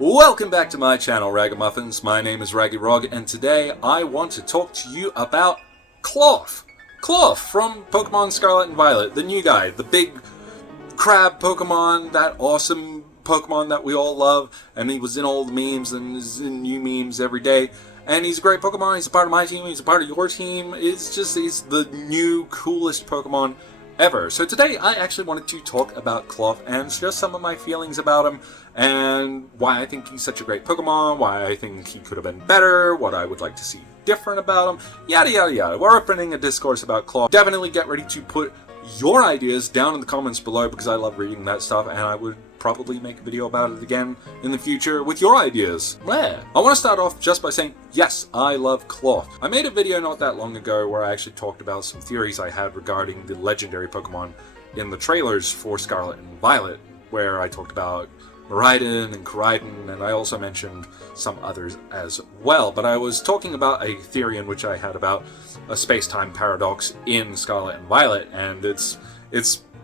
Welcome back to my channel, Ragamuffins. My name is Raggy Rog, and today I want to talk to you about Klawf. Klawf from Pokémon Scarlet and Violet, the new guy, the big crab Pokémon, that awesome Pokémon that we all love, and he was in all the memes and is in new memes every day. And he's a great Pokémon, he's a part of my team, he's a part of your team. He's the new, coolest Pokémon ever. So today I actually wanted to talk about Klawf and just some of my feelings about him and why I think he's such a great Pokemon, why I think he could have been better, what I would like to see different about him, yada yada yada. We're opening a discourse about Klawf. Definitely get ready to put your ideas down in the comments below because I love reading that stuff and I would probably make a video about it again in the future with your ideas. I want to start off just by saying, yes, I love Klawf. I made a video not that long ago where I actually talked about some theories I had regarding the legendary Pokemon in the trailers for Scarlet and Violet, where I talked about Miraidon and Koraidon, and I also mentioned some others as well. But I was talking about a theory in which I had about a space-time paradox in Scarlet and Violet, and it's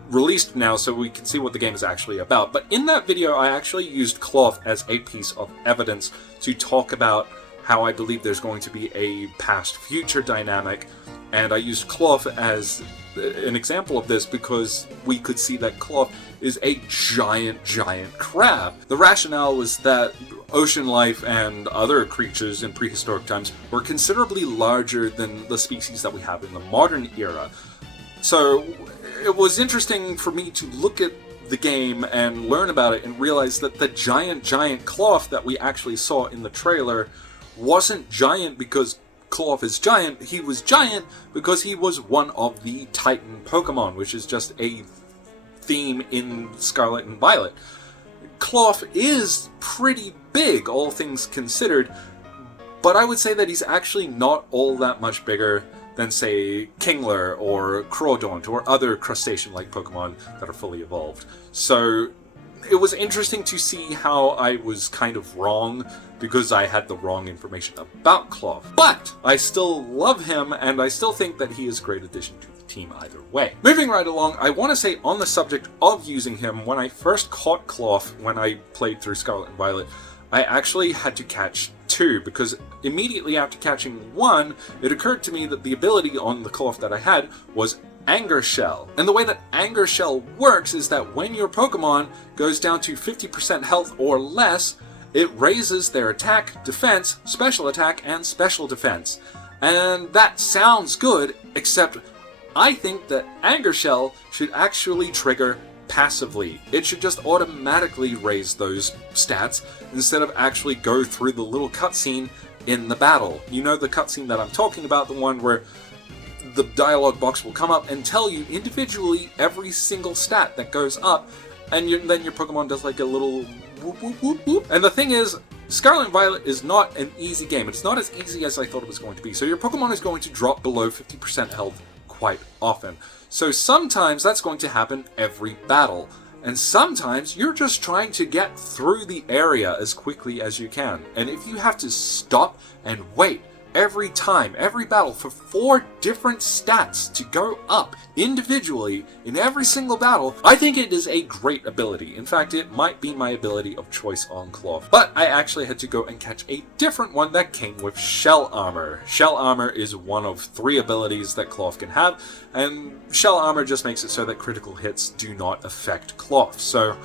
released now so we can see what the game is actually about. But in that video I actually used Klawf as a piece of evidence to talk about how I believe there's going to be a past-future dynamic, and I used Klawf as an example of this because we could see that Klawf is a giant crab. The rationale was that ocean life and other creatures in prehistoric times were considerably larger than the species that we have in the modern era. So it was interesting for me to look at the game and learn about it and realize that the giant Klawf that we actually saw in the trailer wasn't giant because Klawf is giant. He was giant because he was one of the Titan Pokemon, which is just a theme in Scarlet and Violet. Klawf is pretty big, all things considered, but I would say that he's actually not all that much bigger than, say, Kingler or Crawdaunt or other crustacean-like Pokemon that are fully evolved. So it was interesting to see how I was kind of wrong because I had the wrong information about Klawf. But I still love him, and I still think that he is a great addition to the team either way. Moving right along, I want to say on the subject of using him, when I first caught Klawf when I played through Scarlet and Violet, I actually had to catch two, because immediately after catching one, it occurred to me that the ability on the Klawf that I had was Anger Shell. And the way that Anger Shell works is that when your Pokemon goes down to 50% health or less, it raises their attack, defense, special attack, and special defense. And that sounds good, except I think that Anger Shell should actually trigger passively. It should just automatically raise those stats instead of actually go through the little cutscene in the battle. You know the cutscene that I'm talking about, the one where the dialogue box will come up and tell you individually every single stat that goes up, and then your Pokemon does like a little whoop whoop whoop whoop. And the thing is, Scarlet and Violet is not an easy game. It's not as easy as I thought it was going to be. So your Pokemon is going to drop below 50% health quite often. So sometimes that's going to happen every battle, and sometimes you're just trying to get through the area as quickly as you can. And if you have to stop and wait every time, every battle, for 4 different stats to go up individually in every single battle, I think it is a great ability. In fact, it might be my ability of choice on Klawf. But I actually had to go and catch a different one that came with Shell Armor. Shell Armor is one of 3 abilities that Klawf can have, and Shell Armor just makes it so that critical hits do not affect Klawf. So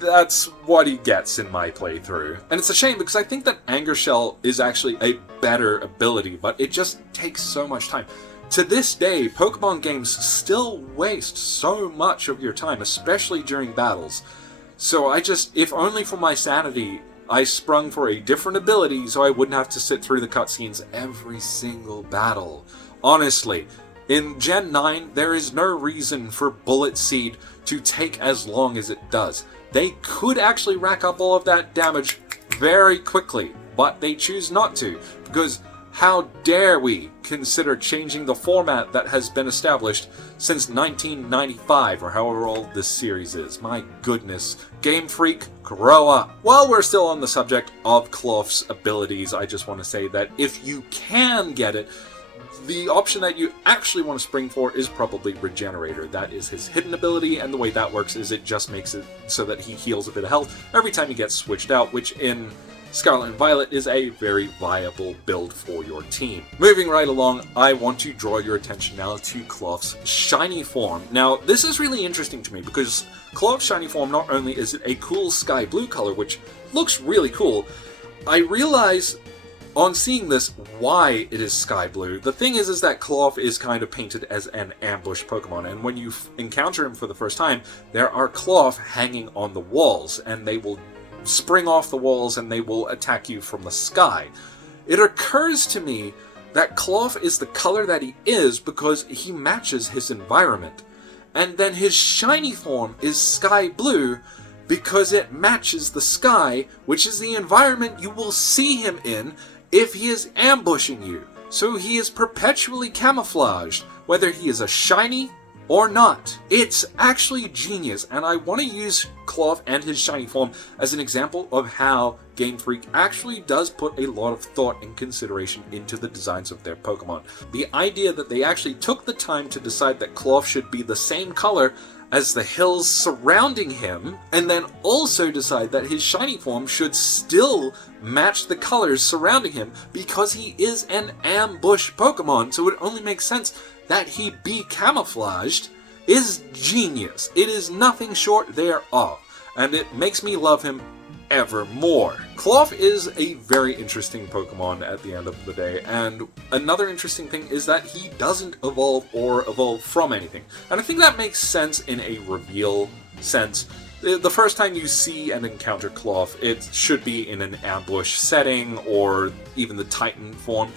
that's what he gets in my playthrough. And it's a shame because I think that Anger Shell is actually a better ability, but it just takes so much time. To this day, Pokemon games still waste so much of your time, especially during battles. So if only for my sanity, I sprung for a different ability so I wouldn't have to sit through the cutscenes every single battle. Honestly, in Gen 9, there is no reason for Bullet Seed to take as long as it does. They could actually rack up all of that damage very quickly, but they choose not to, because how dare we consider changing the format that has been established since 1995, or however old this series is. My goodness. Game Freak, grow up. While we're still on the subject of Klawf's abilities, I just want to say that if you can get it, The option that you actually want to spring for is probably Regenerator. That is his hidden ability, and the way that works is it just makes it so that he heals a bit of health every time he gets switched out, which in Scarlet and Violet is a very viable build for your team. Moving right along, I want to draw your attention now to Klawf's shiny form. Now, this is really interesting to me because Klawf's shiny form, not only is it a cool sky blue color, which looks really cool, I realize on seeing this why it is sky blue. The thing is that Klawf is kind of painted as an ambush Pokemon, and when you encounter him for the first time, there are Klawf hanging on the walls, and they will spring off the walls and they will attack you from the sky. It occurs to me that Klawf is the color that he is because he matches his environment, and then his shiny form is sky blue because it matches the sky, which is the environment you will see him in if he is ambushing you. So he is perpetually camouflaged, whether he is a shiny or not. It's actually genius, and I want to use Klawf and his shiny form as an example of how Game Freak actually does put a lot of thought and consideration into the designs of their Pokemon. The idea that they actually took the time to decide that Klawf should be the same color as the hills surrounding him, and then also decide that his shiny form should still match the colors surrounding him because he is an ambush Pokemon, so it only makes sense that he be camouflaged, is genius. It is nothing short thereof, and it makes me love him ever more. Klawf is a very interesting Pokemon at the end of the day, and another interesting thing is that he doesn't evolve or evolve from anything. And I think that makes sense in a reveal sense. The first time you see and encounter Klawf, it should be in an ambush setting or even the Titan form.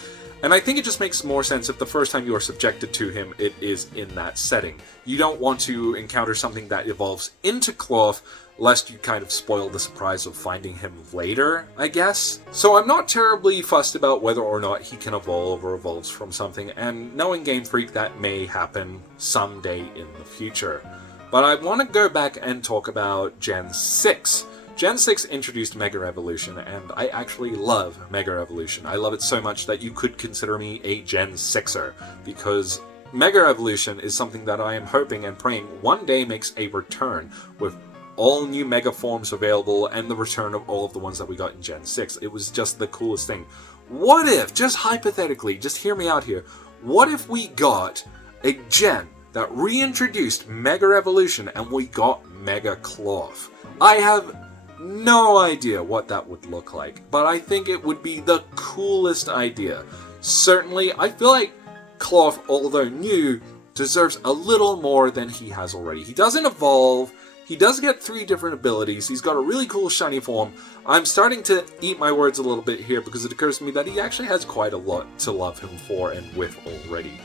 And I think it just makes more sense if the first time you are subjected to him, it is in that setting. You don't want to encounter something that evolves into Klawf, lest you kind of spoil the surprise of finding him later, I guess. So I'm not terribly fussed about whether or not he can evolve or evolves from something, and knowing Game Freak, that may happen someday in the future. But I want to go back and talk about Gen 6. Gen 6 introduced Mega Evolution, and I actually love Mega Evolution. I love it so much that you could consider me a Gen 6er, because Mega Evolution is something that I am hoping and praying one day makes a return, with all new Mega forms available and the return of all of the ones that we got in Gen 6. It was just the coolest thing. What if, just hypothetically, just hear me out here, what if we got a gen that reintroduced Mega Evolution and we got Mega Klawf? I have no idea what that would look like, but I think it would be the coolest idea. Certainly, I feel like Klawf, although new, deserves a little more than he has already. He doesn't evolve, he does get 3 different abilities, he's got a really cool shiny form. I'm starting to eat my words a little bit here because it occurs to me that he actually has quite a lot to love him for and with already.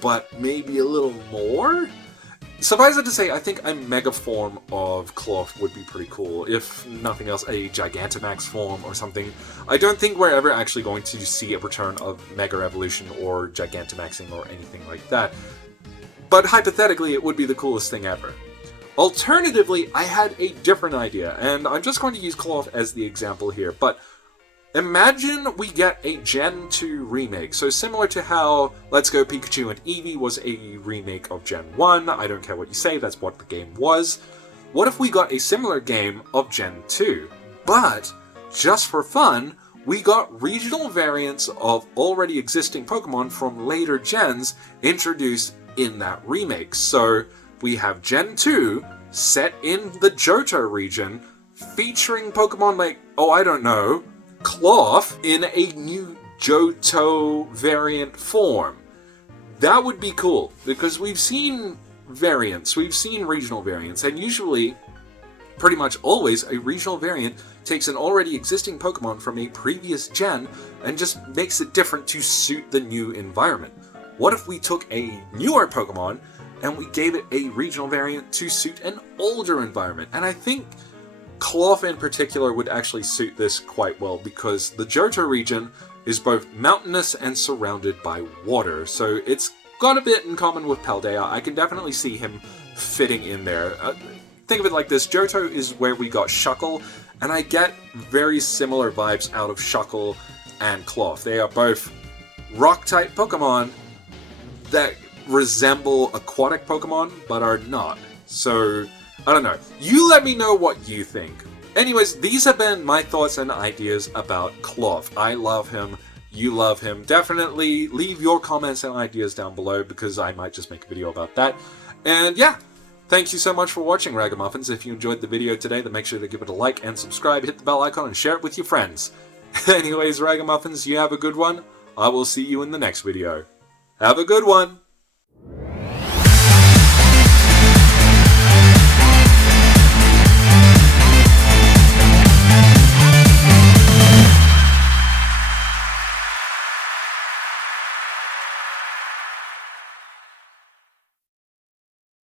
But maybe a little more? Suffice it to say, I think a Mega form of Klawf would be pretty cool. If nothing else, a Gigantamax form or something. I don't think we're ever actually going to see a return of Mega Evolution or Gigantamaxing or anything like that. But hypothetically, it would be the coolest thing ever. Alternatively, I had a different idea, and I'm just going to use Klawf as the example here, but imagine we get a Gen 2 remake, so similar to how Let's Go Pikachu and Eevee was a remake of Gen 1, I don't care what you say, that's what the game was. What if we got a similar game of Gen 2, but, just for fun, we got regional variants of already existing Pokemon from later gens introduced in that remake. So, we have Gen 2 set in the Johto region, featuring Pokemon like, oh I don't know, Klawf in a new Johto variant form. That would be cool, because we've seen variants, we've seen regional variants, and usually, pretty much always, a regional variant takes an already existing Pokemon from a previous gen and just makes it different to suit the new environment. What if we took a newer Pokemon and we gave it a regional variant to suit an older environment? And I think Klawf in particular would actually suit this quite well, because the Johto region is both mountainous and surrounded by water, so it's got a bit in common with Paldea. I can definitely see him fitting in there. Think of it like this, Johto is where we got Shuckle, and I get very similar vibes out of Shuckle and Klawf. They are both rock-type Pokemon that resemble aquatic Pokemon, but are not. So, I don't know. You let me know what you think. Anyways, these have been my thoughts and ideas about Klawf. I love him. You love him. Definitely leave your comments and ideas down below, because I might just make a video about that. And yeah, thank you so much for watching, Ragamuffins. If you enjoyed the video today, then make sure to give it a like and subscribe, hit the bell icon, and share it with your friends. Anyways, Ragamuffins, you have a good one. I will see you in the next video. Have a good one!